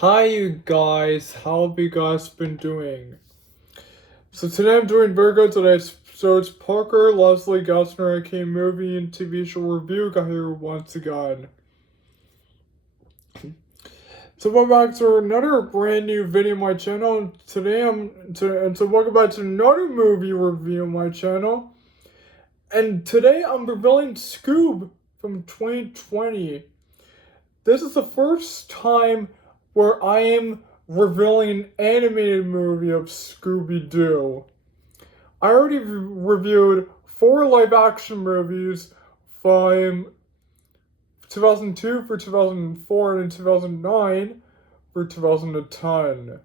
Hi you guys, how have you guys been doing? So today I'm doing very good today. So it's Parker, Leslie, Gessner, aka movie and TV show review guy here once again. So welcome back to another brand new video on my channel. So welcome back to another movie review on my channel. And today I'm revealing Scoob from 2020. This is the first time where I am revealing an animated movie of Scooby-Doo. I already reviewed 4 live-action movies from 2002 for 2004 and 2009 for 2010.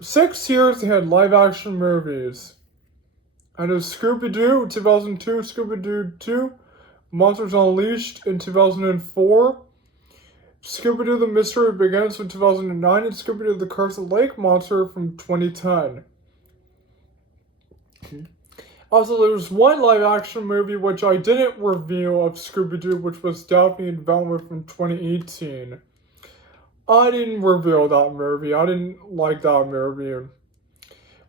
6 years they had live-action movies. I had Scooby-Doo 2002, Scooby-Doo 2, Monsters Unleashed in 2004, Scooby-Doo The Mystery Begins in 2009, and Scooby-Doo The Curse of Lake Monster from 2010. Also, there's one live-action movie which I didn't review of Scooby-Doo, which was Daphne in Development from 2018. I didn't reveal that movie. I didn't like that movie.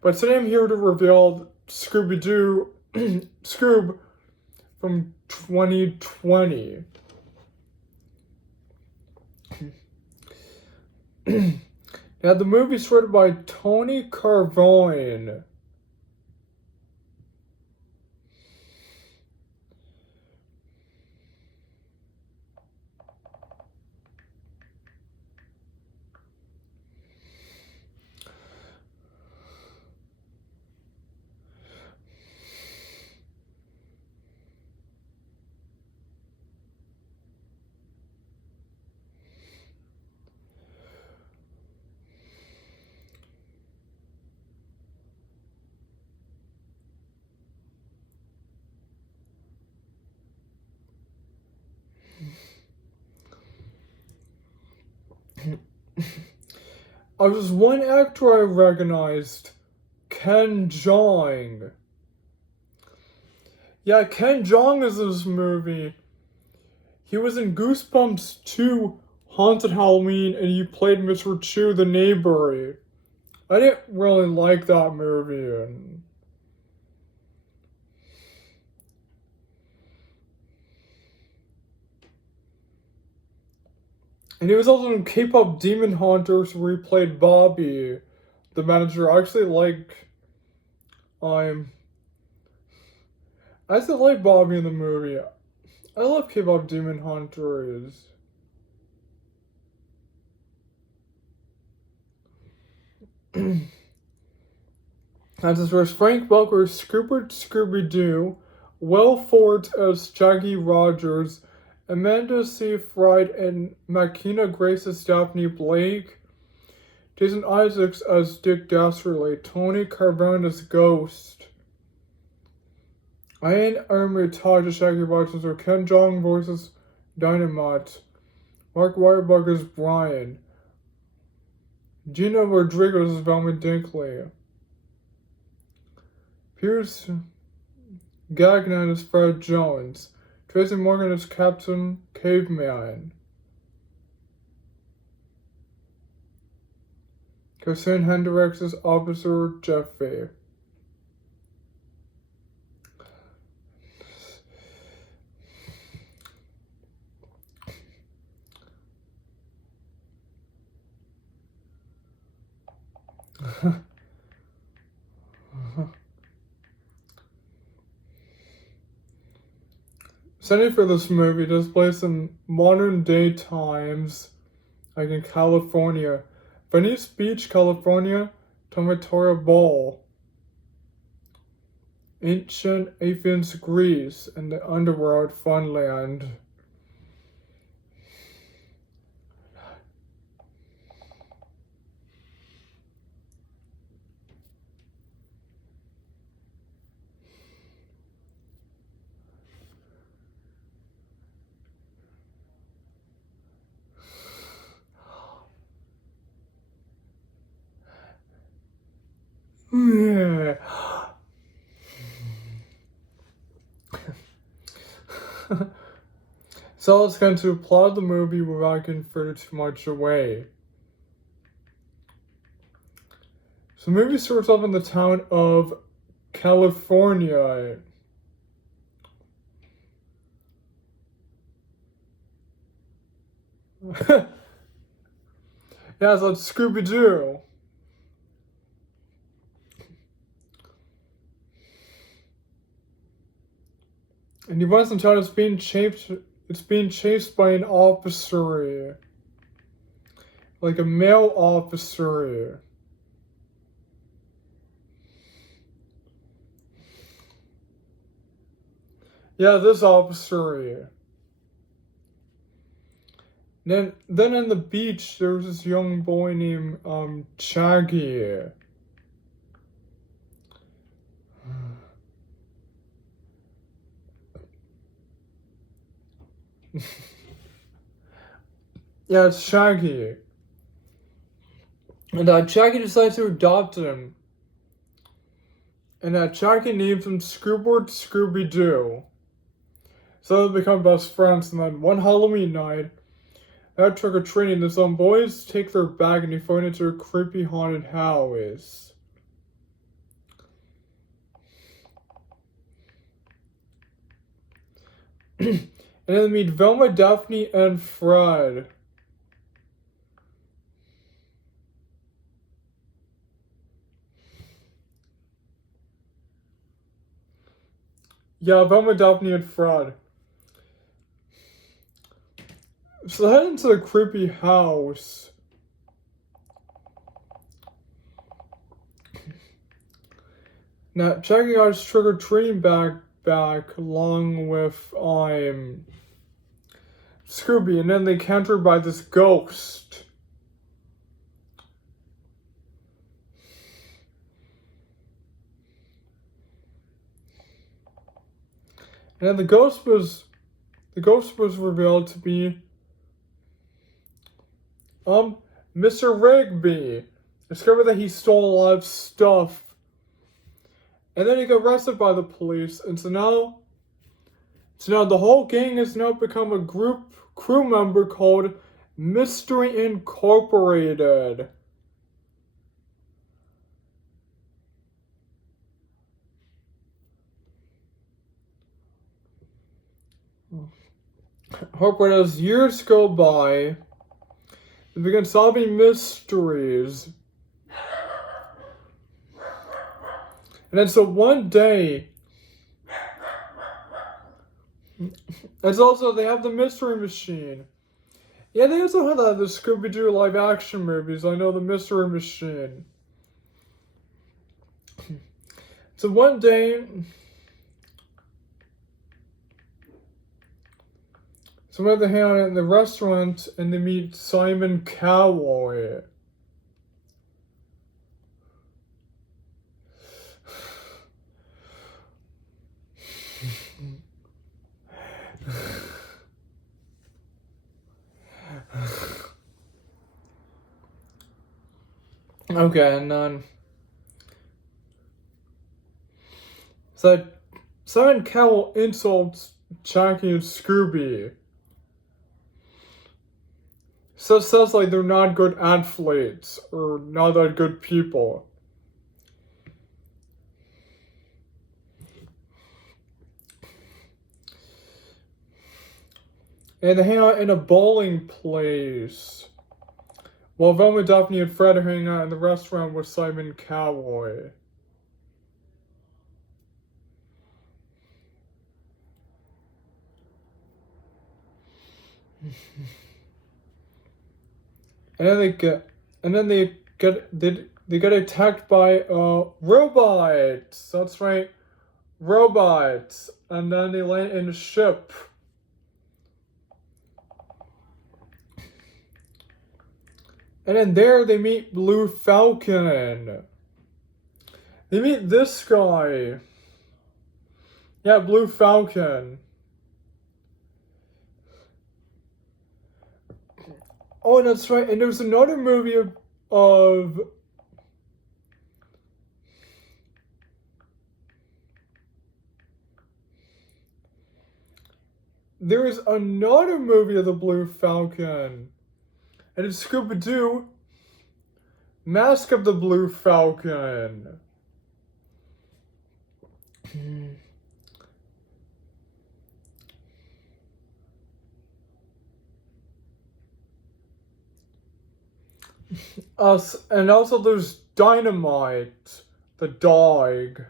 But today I'm here to reveal Scooby-Doo, Scoob from 2020. Now, the movie's written by Tony Carvone. I was one actor I recognized, Ken Jeong. Yeah, Ken Jeong is in this movie. He was in Goosebumps 2 Haunted Halloween and he played Mr. Chu the neighbor. I didn't really like that movie. And he was also in K-pop Demon Hunters where he played Bobby, the manager. I actually like Bobby in the movie. I love K-pop Demon Hunters. As this was Frank Welker as Scooby-Doo, Will Ford as Jackie Rogers, Amanda Seyfried and Makina Grace as Daphne Blake, Jason Isaacs as Dick Dastardly, Tony Carvone as Ghost, Ian Armitage as Jackie Rogers, or Ken Jeong voices Dynamite, Mark Wahlberg as Brian, Gina Rodriguez as Velma Dinkley, Pierce Gagnon as Fred Jones, Tracy Morgan as Captain Caveman, Christine Hendricks as Officer Jeffy. Setting for this movie takes place in modern day times, like in California. Venice Beach, California, Tomatora Ball. Ancient Athens, Greece, and the underworld Funland. Yeah. So let's get into the plot of the movie without giving further too much away. So the movie starts off in the town of California. Yeah, so it's Scooby-Doo. And he runs into town, it's being chased by an officer. Like a male officer. Yeah, this officer. Then on the beach, there was this young boy named Shaggy. Yeah, it's Shaggy. And Shaggy decides to adopt him. And Shaggy names him Scooby-Doo. So they become best friends, and then one Halloween night, at trick-or-treating, the some boys take their bag and they find into a creepy haunted house. And then they meet Velma, Daphne, and Fred. Yeah, Velma, Daphne, and Fred. So they head into the creepy house. Now, checking out his trick-or-treating back along with Scooby, and then they encountered by this ghost. And then the ghost was revealed to be Mr. Rigby. Discovered that he stole a lot of stuff. And then he got arrested by the police, and so now the whole gang has now become a crew member called Mystery Incorporated. However, as years go by, they begin solving mysteries. And then so one day, it's also, they have the Mystery Machine. Yeah, they also have the Scooby-Doo live action movies. I know the Mystery Machine. So one day, they hang out in the restaurant and they meet Simon Cowboy. Okay, and then so Simon Cowell insults Jackie and Scooby. So says like they're not good athletes or not that good people. And they hang out in a bowling place. While Velma, Daphne, and Fred are hanging out in the restaurant with Simon Cowboy. And then they get attacked by robots. That's right, robots. And then they land in a ship. And then there they meet Blue Falcon. They meet this guy. Yeah, Blue Falcon. Oh, that's right. And there's another movie of there is another movie of the Blue Falcon, and it's Scoob-Doo, Mask of the Blue Falcon. And also there's Dynamite, the dog.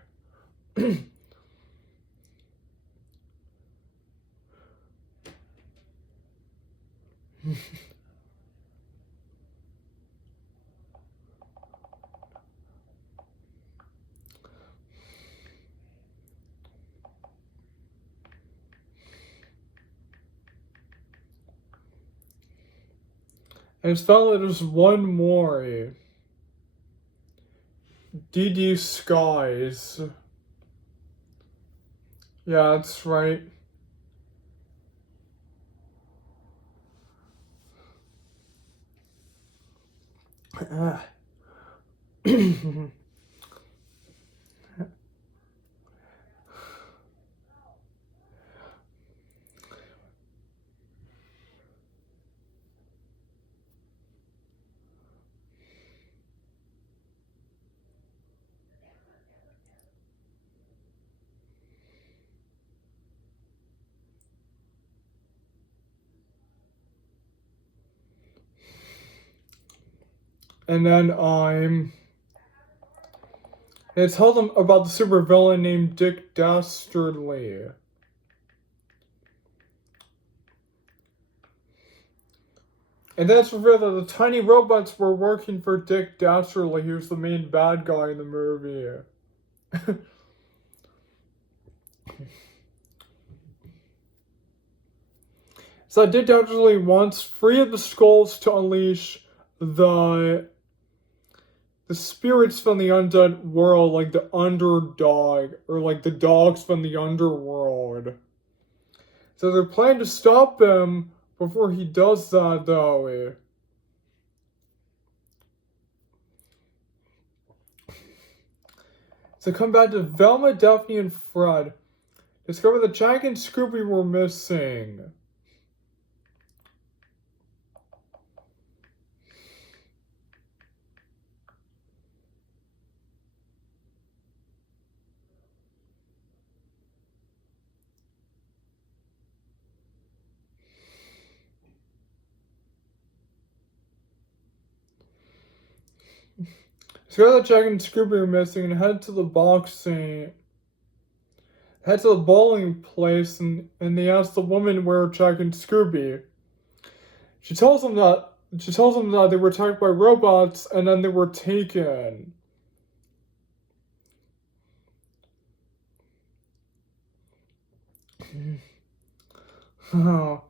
And it's found that there's one more. DD Skies. Yeah, that's right. And then it tells them about the supervillain named Dick Dastardly. And that's revealed that the tiny robots were working for Dick Dastardly, who's the main bad guy in the movie. So Dick Dastardly wants three of the skulls to unleash the spirits from the undead world, like the underdog, or like the dogs from the underworld. So they're planning to stop him before he does that, though. So come back to Velma, Daphne, and Fred. Discover that Jack and Scooby were missing. Discover that Jack and Scooby are missing and head to the bowling place and they ask the woman where Jack and Scooby. She tells them that they were attacked by robots and then they were taken. Oh.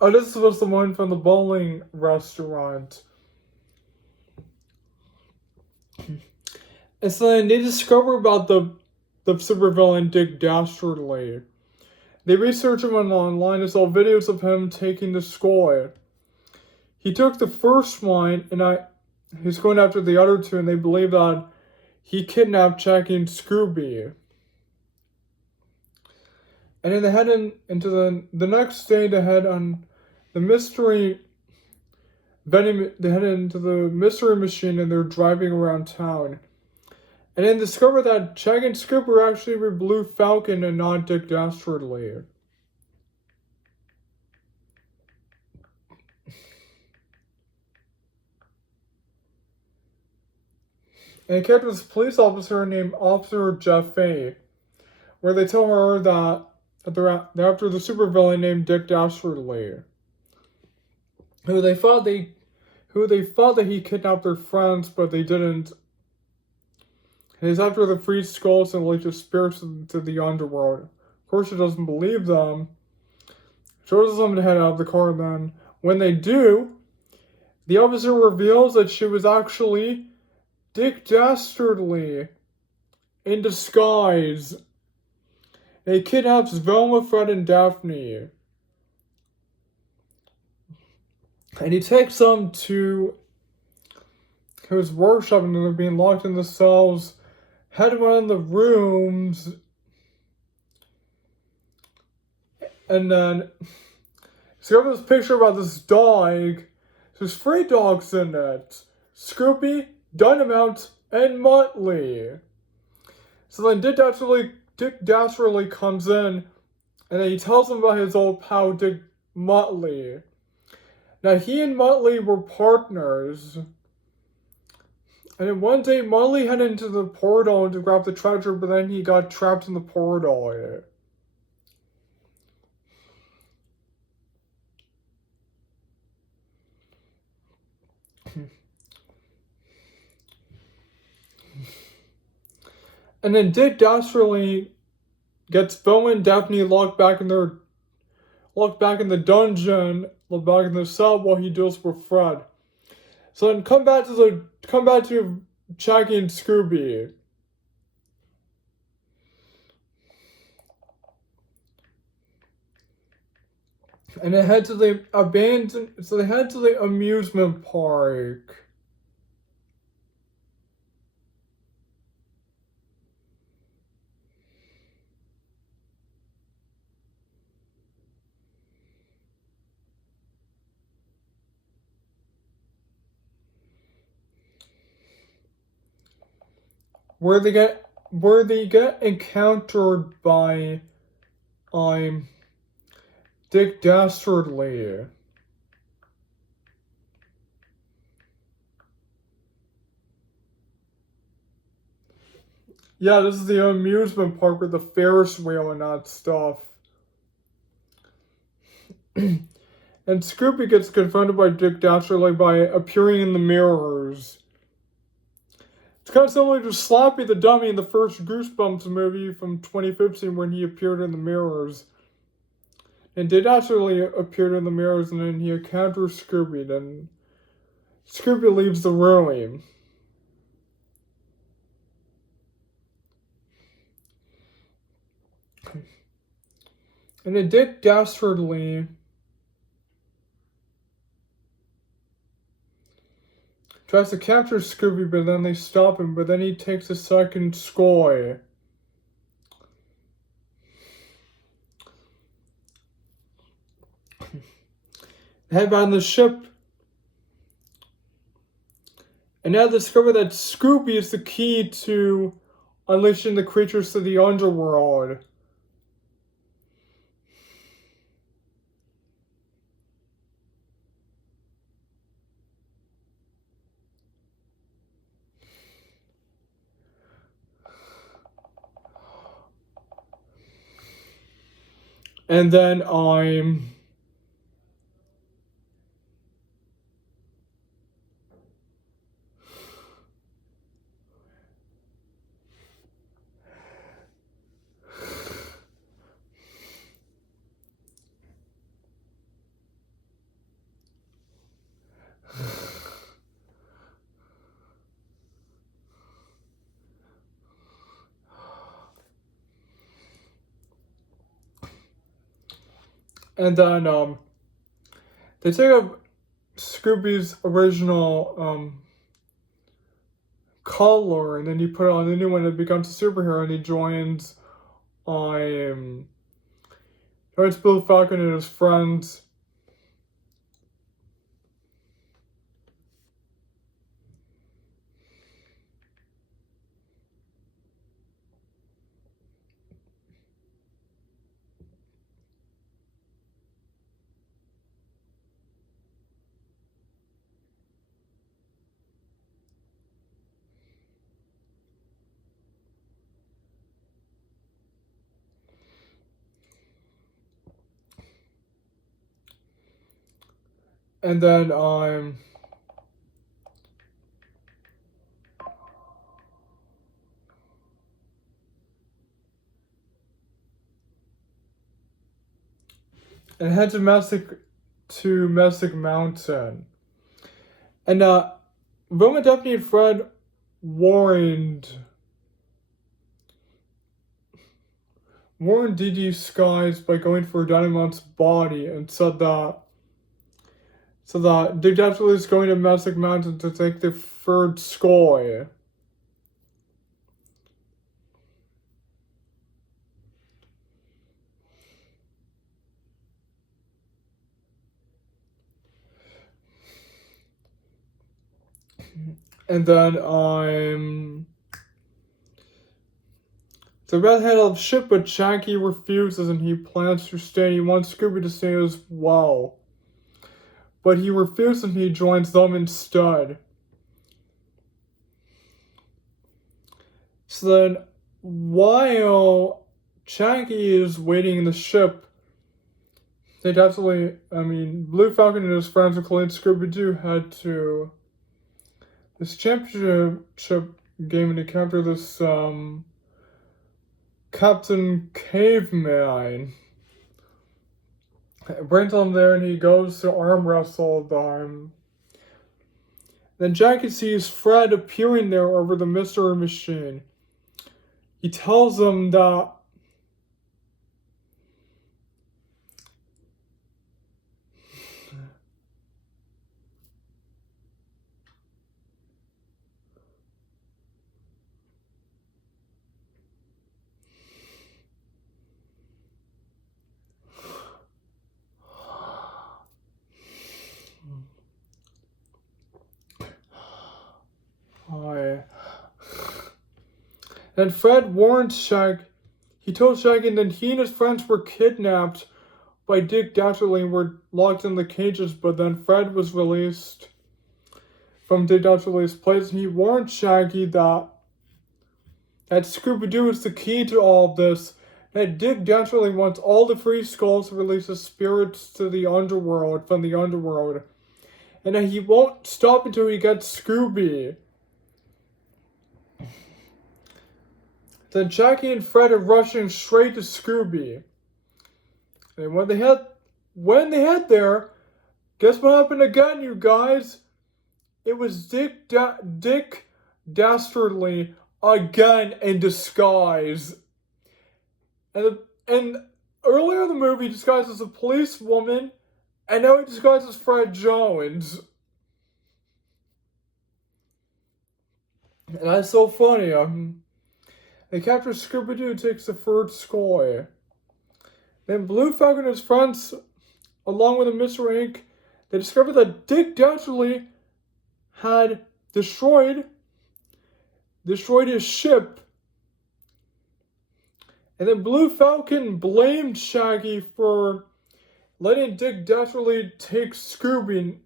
Oh, this was the one from the bowling restaurant. And so then they discover about the supervillain Dick Dastardly. They research him online and saw videos of him taking the skull. He took the first one and he's going after the other two, and they believe that he kidnapped Jack and Scooby. And then they head into the next day to head on the mystery vending. They head into the mystery machine and they're driving around town. And then discover that Jack and Scooby were actually with Blue Falcon and not Dick Dastardly. And catch this police officer named Officer Jaffe, where they tell her that they're after the supervillain named Dick Dastardly, who they thought that he kidnapped their friends, but they didn't. He's after the free skulls and releases spirits to the underworld. Of course, she doesn't believe them. She orders them to head out of the car, and then when they do, the officer reveals that she was actually Dick Dastardly in disguise. He kidnaps Velma, Fred, and Daphne. And he takes them to his workshop, and they're being locked in the cells, head around the rooms, and then he's got this picture about this dog. There's 3 dogs in it: Scoopy, Dynamite, and Muttley. So then Dick Dastardly comes in, and then he tells him about his old pal Dick Muttley. Now he and Muttley were partners. And then one day Muttley headed into the portal to grab the treasure, but then he got trapped in the portal. And then Dick Dastardly gets Velma and Daphne locked back in the dungeon, locked back in the cell while he deals with Fred. So then come back to Jackie and Scooby. And they head to the amusement park. Where they get encountered by Dick Dastardly. Yeah, this is the amusement park with the Ferris wheel and that stuff. And Scooby gets confronted by Dick Dastardly by appearing in the mirrors. It's kind of similar to Slappy the Dummy in the first Goosebumps movie from 2015 when he appeared in the mirrors. And Dick Dastardly appeared in the mirrors, and then he encounters Scooby. Then Scooby leaves the room. And then Dick Dastardly tries to capture Scooby, but then they stop him. But then he takes a second skull. Head back on the ship. And now discover that Scooby is the key to unleashing the creatures to the underworld. And then they take up Scooby's original color, and then you put it on a new one, and it becomes a superhero, and he joins Blue Falcon and his friends. And then and head to Mystic Mountain. And Roman Deputy Fred warned D.D. Skies by going for Dynamont's body and said that Dick Dastardly is going to Mystic Mountain to take the third skull. And then the red-headed ship, but Shaggy refuses and he plans to stay. He wants Scooby to stay as well. But he refuses and he joins them instead. So then, while Shaggy is waiting in the ship, Blue Falcon and his friends, including Scooby-Doo, head to this championship game and encounter this, Captain Caveman. Brings him there and he goes to arm wrestle them. Then Jackie sees Fred appearing there over the mystery machine. He tells him that Then Fred warned Shaggy. He told Shaggy that he and his friends were kidnapped by Dick Dastardly and were locked in the cages, but then Fred was released from Dick Dastardly's place, and he warned Shaggy that Scooby-Doo is the key to all of this, that Dick Dastardly wants all the free skulls to release his spirits to the underworld, from the underworld, and that he won't stop until he gets Scooby. Then Jackie and Fred are rushing straight to Scooby. And when they head there, guess what happened again, you guys? It was Dick Dastardly again in disguise. And earlier in the movie, he disguised as a policewoman, and now he disguised as Fred Jones. And that's so funny. They capture Scooby-Doo, takes the third skull. Then Blue Falcon and his friends, along with Mr. Inc., they discover that Dick Dastardly had destroyed his ship. And then Blue Falcon blamed Shaggy for letting Dick Dastardly take Scooby,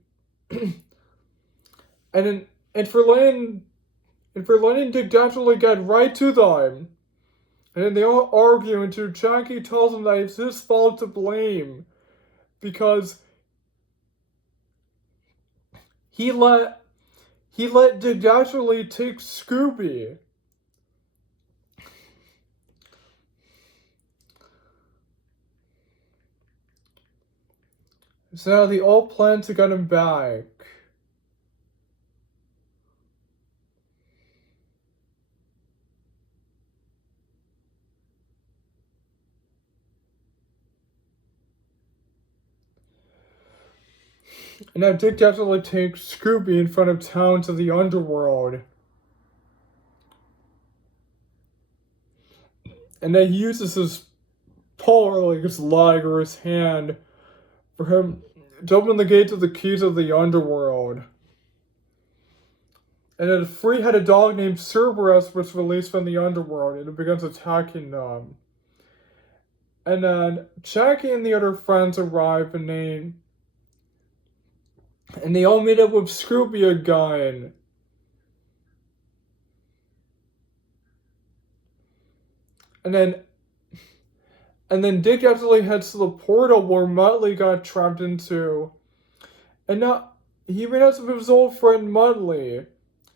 and for letting Dick Dastardly get right to them. And then they all argue until Jackie tells him that it's his fault to blame, because he let Dick Dastardly take Scooby. So now they all plan to get him back. And now Dick Dastardly takes Scooby in front of town to the underworld. And then he uses his paw, or like his leg or his hand, for him to open the gates of the keys of the underworld. And then a three-headed dog named Cerberus was released from the underworld, and it begins attacking them. And then Jackie and the other friends arrive, and they all meet up with Scooby again. And then Dick Dastardly heads to the portal where Muttley got trapped into. And now he reunites with his old friend Muttley.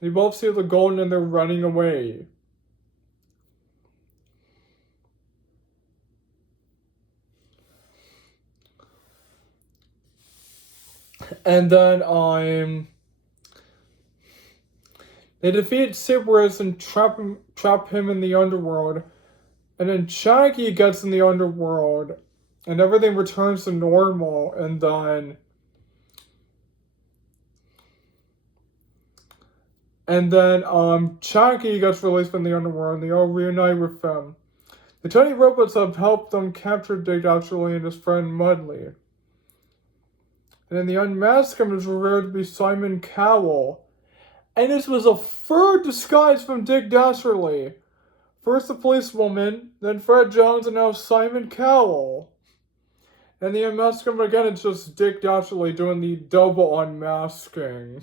They both see the gold and they're running away. And then they defeat Cerberus and trap him in the underworld. And then Shaggy gets in the underworld, and everything returns to normal. And then Shaggy gets released from the underworld, and they all reunite with them. The tiny robots have helped them capture Dick Dastardly and his friend Mudley. And then the unmasked him is revealed to be Simon Cowell. And this was a third disguise from Dick Dastardly. First the policewoman, then Fred Jones, and now Simon Cowell. And the unmasked him again, it's just Dick Dastardly doing the double unmasking.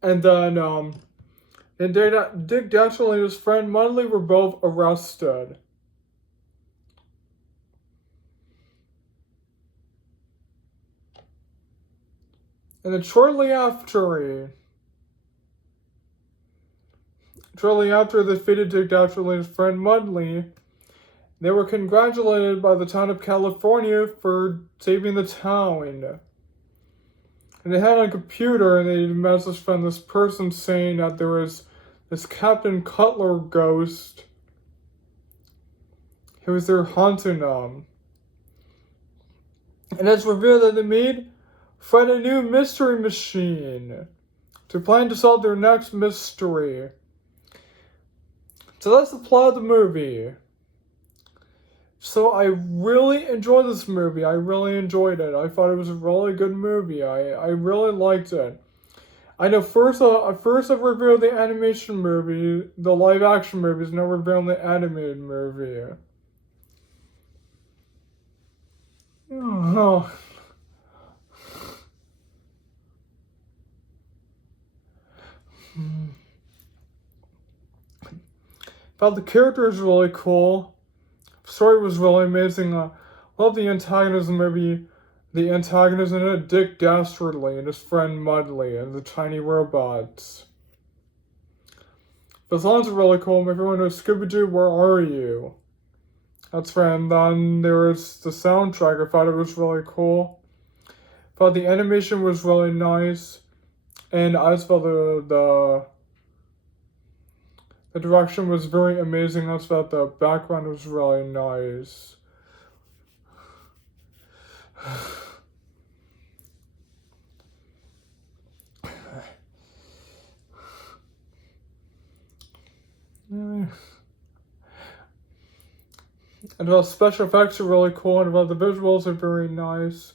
And then, Dick Dastardly and his friend Mudley were both arrested. And then shortly after they defeated Dick Dastardly and his friend Mudley, they were congratulated by the town of California for saving the town. And they had a computer, and they messaged from this person saying that there was this Captain Cutler ghost who was there haunting them. And it's revealed that they made Fred a new mystery machine to plan to solve their next mystery. So that's the plot of the movie. So I really enjoyed this movie. I really enjoyed it. I thought it was a really good movie. I really liked it. I know first I've reviewed the animation movie, the live action movies, now reviewing the animated movie. Oh. Thought the characters really cool. Story was really amazing. Love the antagonist in the movie. The antagonist in it, Dick Dastardly and his friend Mudley and the tiny robots. The songs are really cool. If everyone knows Scooby-Doo, Where Are You? That's right. And then there was the soundtrack. I thought it was really cool. Thought the animation was really nice. And I just thought the direction was very amazing. I thought the background was really nice. And the special effects are really cool, and the visuals are very nice.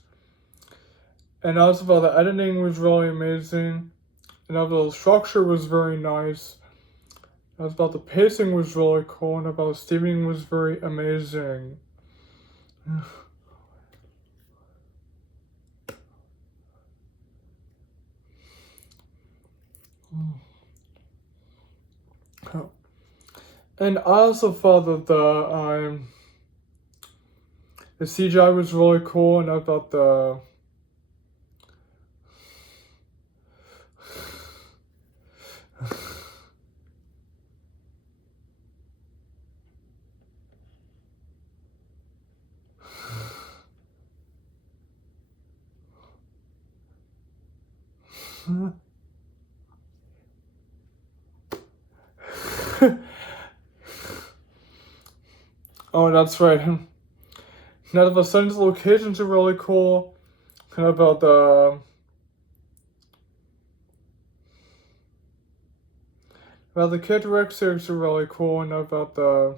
And also the editing was really amazing. And the structure was very nice. As about the pacing was really cool, and about the steaming was very amazing. And I also thought that the CGI was really cool, and I thought the oh, that's right. Now the sun's locations are really cool. And about the characteristics are really cool, and about the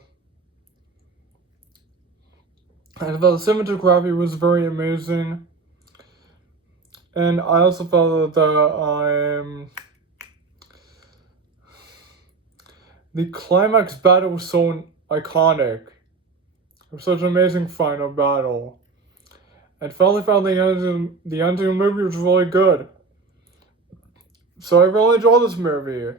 cinematography was very amazing. And I also thought that the climax battle was so iconic. It was such an amazing final battle. And finally found the end of the movie was really good. So I really enjoyed this movie.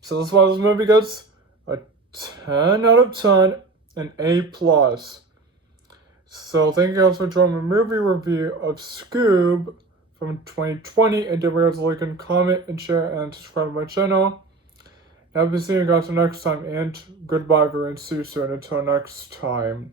So that's why this movie gets a 10 out of 10, an A+. So thank you guys for joining my movie review of Scoob from 2020, and don't forget to like and comment and share and subscribe to my channel. And I'll be seeing you guys next time, and goodbye everyone, see you soon, until next time.